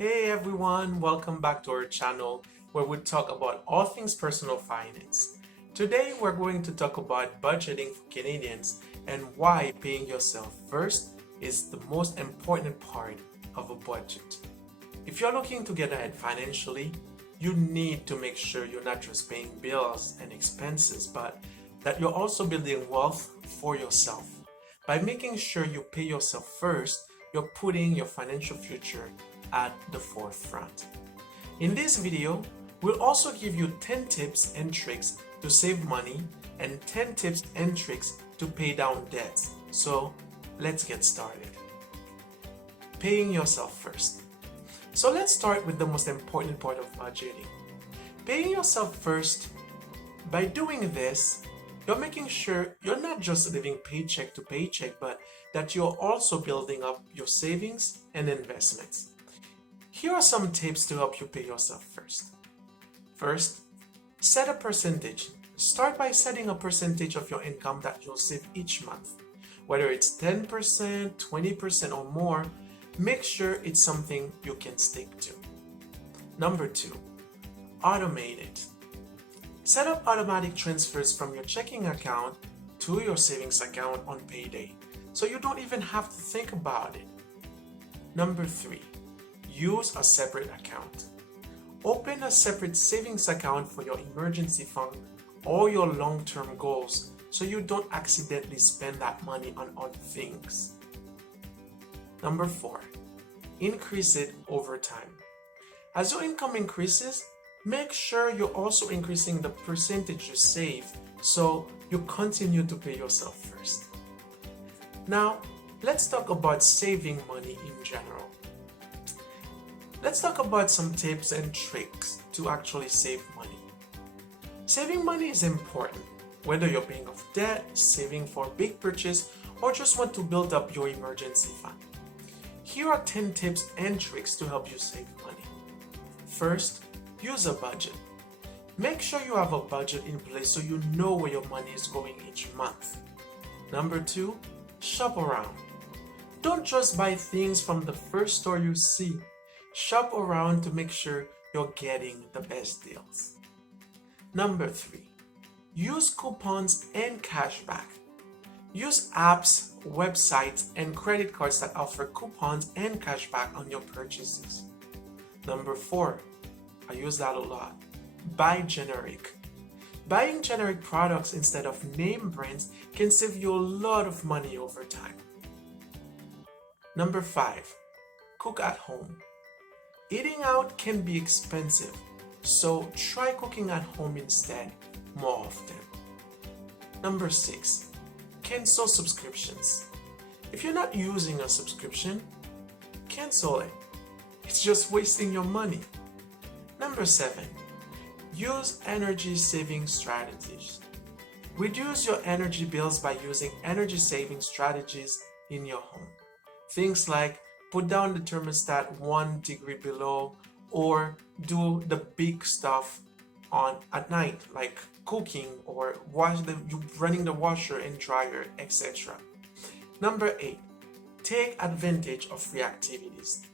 Hey everyone, welcome back to our channel where we talk about all things personal finance. Today we're going to talk about budgeting for Canadians and why paying yourself first is the most important part of a budget. If you're looking to get ahead financially, you need to make sure you're not just paying bills and expenses, but that you're also building wealth for yourself. By making sure you pay yourself first, you're putting your financial future at the forefront. In this video, we'll also give you 10 tips and tricks to save money and 10 tips and tricks to pay down debts. So let's get started. Paying yourself first. So let's start with the most important part of budgeting. Paying yourself first. By doing this, you're making sure you're not just living paycheck to paycheck, but that you're also building up your savings and investments. Here are some tips to help you pay yourself first. First, set a percentage. Start by setting a percentage of your income that you'll save each month. Whether it's 10%, 20% or more, make sure it's something you can stick to. Number 2, automate it. Set up automatic transfers from your checking account to your savings account on payday, so you don't even have to think about it. Number 3, use a separate account. Open a separate savings account for your emergency fund or your long-term goals so you don't accidentally spend that money on other things. Number 4, increase it over time. As your income increases, make sure you're also increasing the percentage you save so you continue to pay yourself first. Now, let's talk about saving money in general. Let's talk about some tips and tricks to actually save money. Saving money is important, whether you're paying off debt, saving for a big purchase, or just want to build up your emergency fund. Here are 10 tips and tricks to help you save money. First, use a budget. Make sure you have a budget in place so you know where your money is going each month. Number 2, shop around. Don't just buy things from the first store you see. Shop around to make sure you're getting the best deals. Number 3, use coupons and cashback. Use apps, websites, and credit cards that offer coupons and cashback on your purchases. Number 4, I use that a lot. Buy generic. Buying generic products instead of name brands can save you a lot of money over time. Number 5, cook at home. Eating out can be expensive, so try cooking at home instead more often. Number 6, cancel subscriptions. If you're not using a subscription, cancel it. It's just wasting your money. Number 7, use energy saving strategies. Reduce your energy bills by using energy saving strategies in your home. Things like put down the thermostat 1 degree below, or do the big stuff at night, like cooking or running the washer and dryer, etc. Number 8, take advantage of free activities.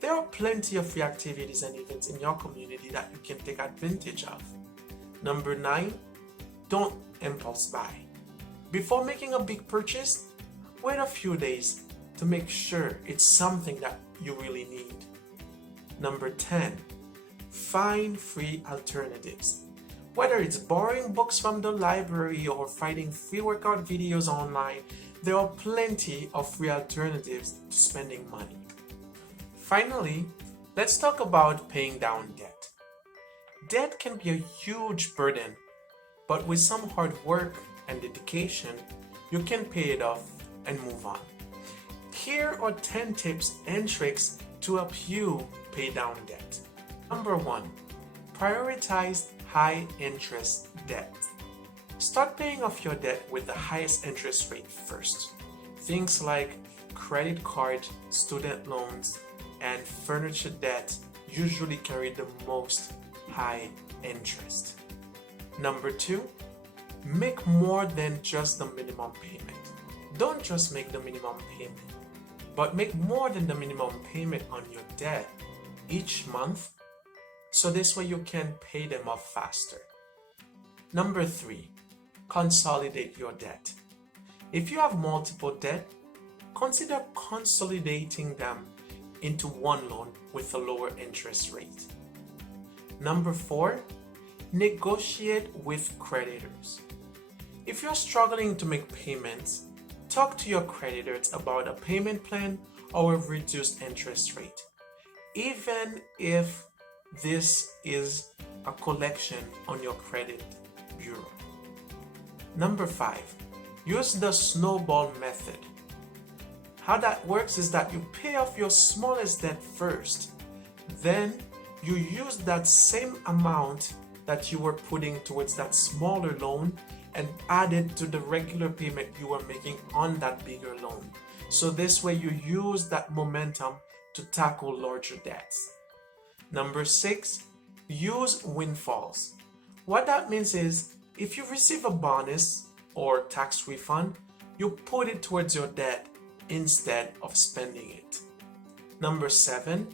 There are plenty of free activities and events in your community that you can take advantage of. Number 9, don't impulse buy. Before making a big purchase, wait a few days to make sure it's something that you really need. Number 10, find free alternatives. Whether it's borrowing books from the library or finding free workout videos online, there are plenty of free alternatives to spending money. Finally, let's talk about paying down debt. Debt can be a huge burden, but with some hard work and dedication, you can pay it off and move on. Here are 10 tips and tricks to help you pay down debt. Number 1, prioritize high interest debt. Start paying off your debt with the highest interest rate first. Things like credit card, student loans, and furniture debt usually carry the most high interest. Number 2, make more than just the minimum payment. Don't just make the minimum payment, but make more than the minimum payment on your debt. each month, so this way you can pay them off faster. Number 3, consolidate your debt. If you have multiple debt, consider consolidating them into one loan with a lower interest rate. Number 4, negotiate with creditors. If you're struggling to make payments, talk to your creditors about a payment plan or a reduced interest rate, even if this is a collection on your credit bureau. Number 5, use the snowball method. How that works is that you pay off your smallest debt first, then you use that same amount that you were putting towards that smaller loan and add it to the regular payment you were making on that bigger loan. So this way you use that momentum to tackle larger debts. Number 6, use windfalls. What that means is if you receive a bonus or tax refund, you put it towards your debt instead of spending it. Number 7,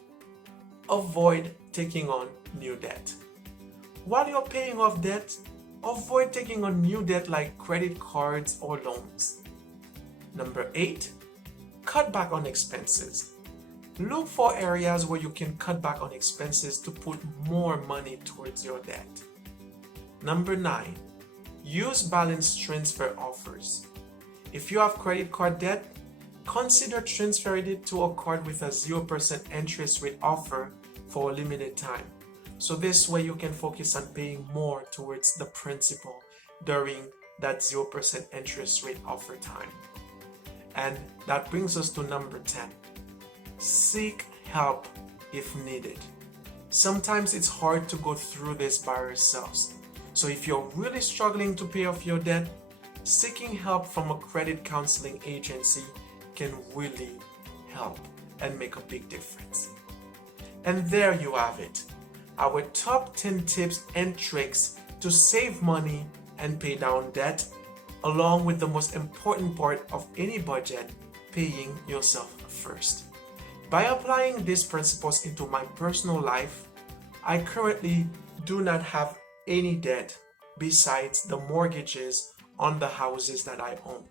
avoid taking on new debt. While you're paying off debt, avoid taking on new debt like credit cards or loans. Number 8, cut back on expenses. Look for areas where you can cut back on expenses to put more money towards your debt. Number 9, use balance transfer offers. If you have credit card debt, consider transferring it to a card with a 0% interest rate offer for a limited time. So this way you can focus on paying more towards the principal during that 0% interest rate offer time. And that brings us to number 10. Seek help if needed. Sometimes it's hard to go through this by ourselves. So if you're really struggling to pay off your debt, seeking help from a credit counseling agency can really help and make a big difference. And there you have it, our top 10 tips and tricks to save money and pay down debt, along with the most important part of any budget, paying yourself first. By applying these principles into my personal life, I currently do not have any debt besides the mortgages on the houses that I own.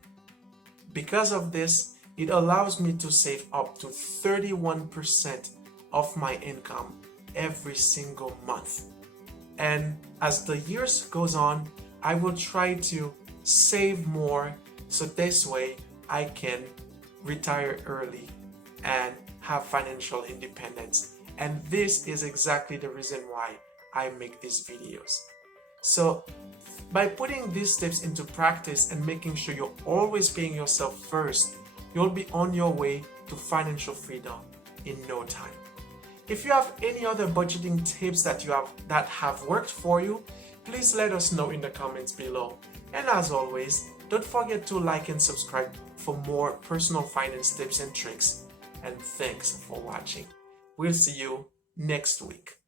Because of this, it allows me to save up to 31% of my income every single month. And as the years goes on, I will try to save more so this way I can retire early and have financial independence. And this is exactly the reason why I make these videos. So by putting these tips into practice and making sure you're always paying yourself first, you'll be on your way to financial freedom in no time. If you have any other budgeting tips that have worked for you, please let us know in the comments below. And as always, don't forget to like and subscribe for more personal finance tips and tricks. And thanks for watching. We'll see you next week.